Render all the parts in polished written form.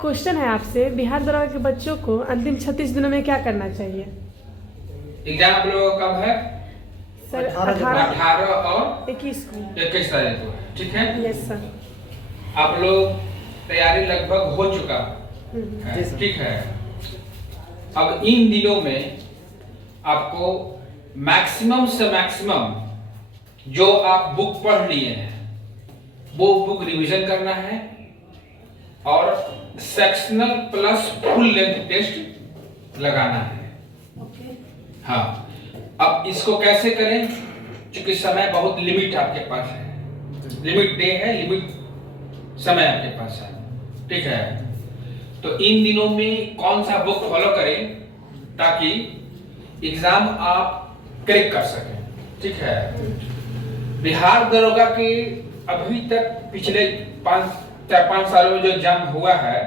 Question है आपसे, बिहार दरोगा के बच्चों को अंतिम 36 दिनों में क्या करना चाहिए? एग्जाम आप लोगों का कब है? सर 18 और 21 को। 21 तारीख को, ठीक है? Yes sir. आप लोग तैयारी लगभग हो चुका है, ठीक है? अब इन दिनों में आपको मैक्सिमम से मैक्सिमम जो आप बुक पढ़ लिए हैं वो बुक रिवीजन करना है और sectional plus full length test लगाना है। हाँ, अब इसको कैसे करें? क्योंकि समय बहुत लिमिट आपके पास है, लिमिट डे है, लिमिट समय आपके पास है, ठीक है? तो इन दिनों में कौन सा बुक फॉलो करें ताकि एग्जाम आप क्रैक कर सकें, ठीक है? बिहार दरोगा के अभी तक पिछले 4-5 सालों में जो एग्जाम हुआ है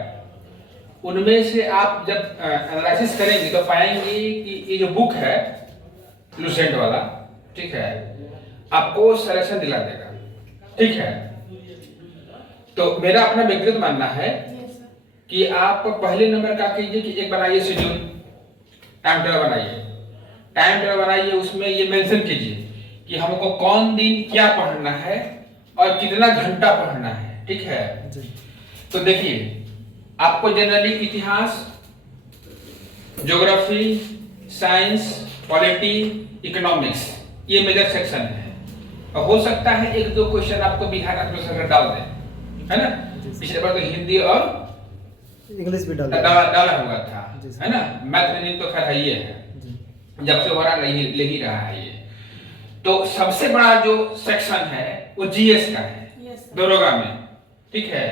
उनमें से आप जब एनालिसिस करेंगे तो पाएंगे कि ये जो बुक है लुसेंट वाला, ठीक है, आपको सलेक्शन दिला देगा, ठीक है? तो मेरा अपना व्यक्तिगत मानना है कि आप पहले नंबर का कीजिए कि एक बनाइए शेड्यूल, टाइम टेबल बनाइए, टाइम टेबल बनाइए, उसमें ये मेंशन कीजिए कि हमको कौन दिन क्या पढ़ना है और कितना घंटा पढ़ना है, ठीक है? तो देखिए, आपको जनरली इतिहास, ज्योग्राफी, साइंस, पॉलिटी, इकोनॉमिक्स ये मेजर सेक्शन है और हो सकता है एक दो क्वेश्चन आपको बिहार एडमिशन डाल दें, है ना? पिछले बार तो हिंदी और इंग्लिश भी डाला हुआ था, है ना? मैथ रीजनिंग तो खैर ये है, जब से हो रहा ले ही रहा है ये। तो सबसे बड़ा जो सेक्शन है वो जीएस का है दरोगा में, ठीक है?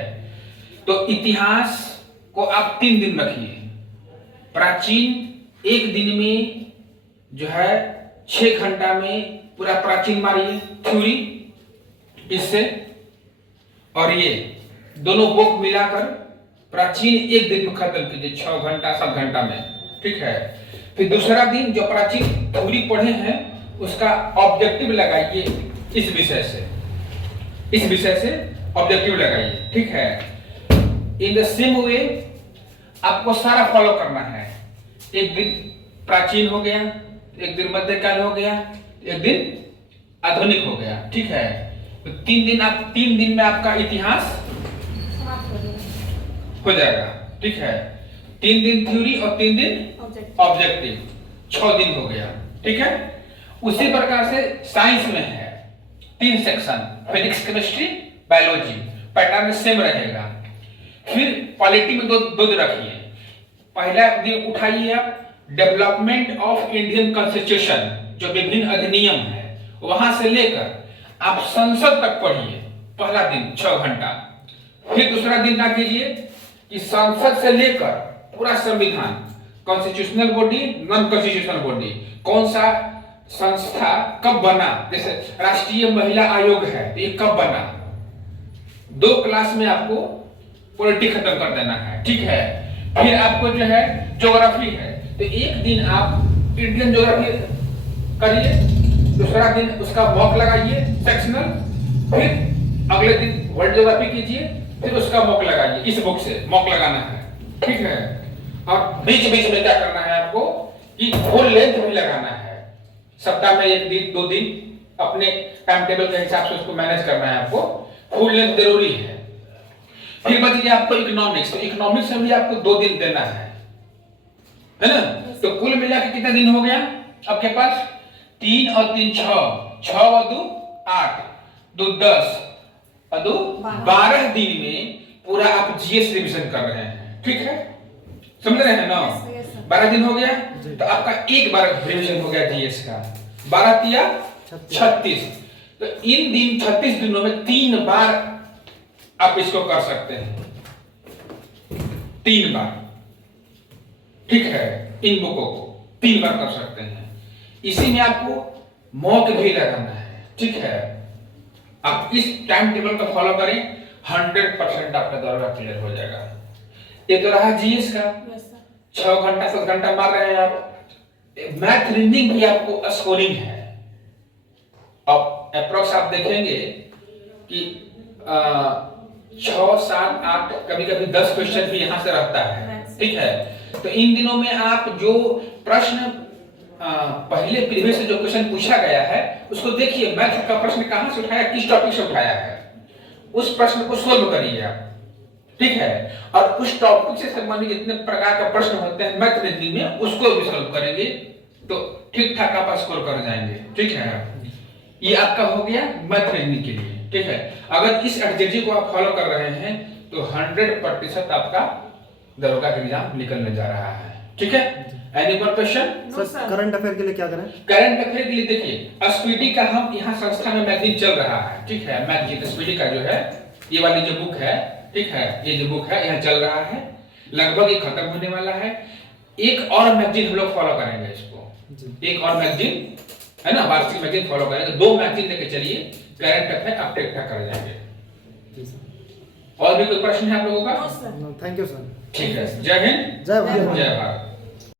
तो इतिहास को आप 3 दिन रखिए, प्राचीन एक दिन में जो है 6 घंटा में पूरा प्राचीन मारिए थ्योरी इससे, और ये दोनों बुक मिलाकर प्राचीन एक दिन में खत्म कीजिए 6 घंटा 7 घंटा में, ठीक है? फिर दूसरा दिन जो प्राचीन थ्योरी पढ़े हैं उसका ऑब्जेक्टिव लगाइए, इस विषय से ऑब्जेक्टिव लगाइए, ठीक है? इन द सेम वे आपको सारा फॉलो करना है। एक दिन प्राचीन हो गया, एक दिन मध्यकाल हो गया, एक दिन आधुनिक हो गया, ठीक है? तो 3 दिन में आपका इतिहास हो जाएगा, ठीक है? 3 दिन थ्योरी और 3 दिन ऑब्जेक्टिव, 6 दिन हो गया, ठीक है? उसी प्रकार से साइंस में है 3 section, physics, chemistry, biology, pattern same रहेगा। फिर पॉलिटी में दो दिन रखिए। पहला दिन उठाइए आप डेवलपमेंट ऑफ इंडियन कॉन्स्टिट्यूशन, जो विभिन्न अधिनियम है वहां से लेकर आप संसद तक पढ़िए, पहला दिन 6 घंटा। फिर दूसरा दिन क्या कीजिए कि संसद से लेकर पूरा संविधान, constitutional body, non constitutional body, कौन सा संस्था कब बना, जैसे राष्ट्रीय महिला आयोग है तो ये कब बना, 2 क्लास में आपको पॉलिटी खत्म कर देना है, ठीक है? फिर आपको जो है ज्योग्राफी है तो एक दिन आप इंडियन ज्योग्राफी करिए, दूसरा दिन उसका मॉक लगाइए सेक्शनल, फिर अगले दिन वर्ल्ड ज्योग्राफी कीजिए, फिर उसका मॉक लगाइए, इस बुक से मॉक लगाना है, ठीक है? और बीच बीच में क्या करना है आपको कि फुल लेंथ भी लगाना है, सप्ताह में 1 दिन 2 दिन अपने टाइम टेबल के हिसाब से उसको मैनेज करना है, आपको फुल लेंथ जरूरी है। फिर बच गया आपको इकोनॉमिक्स, तो इकोनॉमिक्स में भी आपको 2 दिन देना है ना? तो कुल मिला के कितना दिन हो गया आपके पास? 3 और 3 6 और 2 8, 2 10 और 2 12 दिन में पूरा आप जीएस रिवीजन कर रहे हैं, ठीक है? समझ रहे हैं ना? 12 दिन हो गया तो आपका एक बार रिवीजन हो गया जीएस का, 12 तिया 36। तो इन 36 दिनों में 3 बार आप इसको कर सकते हैं, 3 बार, ठीक है? इन बुकों को 3 बार कर सकते हैं। इसी में आपको मॉक भी लगाना है, ठीक है? आप इस टाइम टेबल को फॉलो करें, 100% आपका दौरा क्लियर हो जाएगा। ये तो रहा जीएस का, 6 घंटा 7 घंटा मार रहे हैं आप। मैथ रीजनिंग भी आपको स्कोरिंग है, अब अप्रोक्स आप देखेंगे कि 6, 7, 8 कभी कभी 10 क्वेश्चन भी यहाँ से रहता है, ठीक है। तो इन दिनों में आप जो प्रश्न पहले प्रीवियस से जो क्वेश्चन पूछा गया है उसको देखिए, मैथ का प्रश्न कहाँ से उठाया, किस टॉपिक से उठाया है, उस प्रश्न को सोल्व करिए आप, ठीक है। और उस टॉपिक से संबंधित जितने प्रकार का प्रश्न होते हैं मैथ रीजनिंग में उसको भी सोल्व करेंगे तो ठीक ठाक आप स्कोर कर जाएंगे, ठीक है। ये आपका हो गया मैथ रीजनिंग के लिए, ठीक है। अगर इस स्ट्रेटजी को आप फॉलो कर रहे हैं तो 100% आपका दरोगा का एग्जाम निकलने जा रहा है, ठीक है। Any more question? Sir current affair के लिए क्या करें? करंट अफेयर के लिए देखिए स्पीडी का हम यहाँ संस्था में मैगजीन चल रहा है, ठीक है। मैगजीन स्पीडी का जो है ये वाली जो बुक है, ठीक है, ये जो बुक है यहाँ चल रहा है, लगभग ये खत्म होने वाला है। एक और मैगजीन हम लोग फॉलो करेंगे इसको, एक और मैगजीन है ना, वार्षिक मैगजीन फॉलो करेंगे, 2 मैगजीन लेके चलिए, करंट अफेयर आप ठीक ठाक कर जाएंगे। और भी कोई प्रश्न है आप लोगों का? Thank you sir. ठीक है, जय हिंद, जय भारत। जय भारत।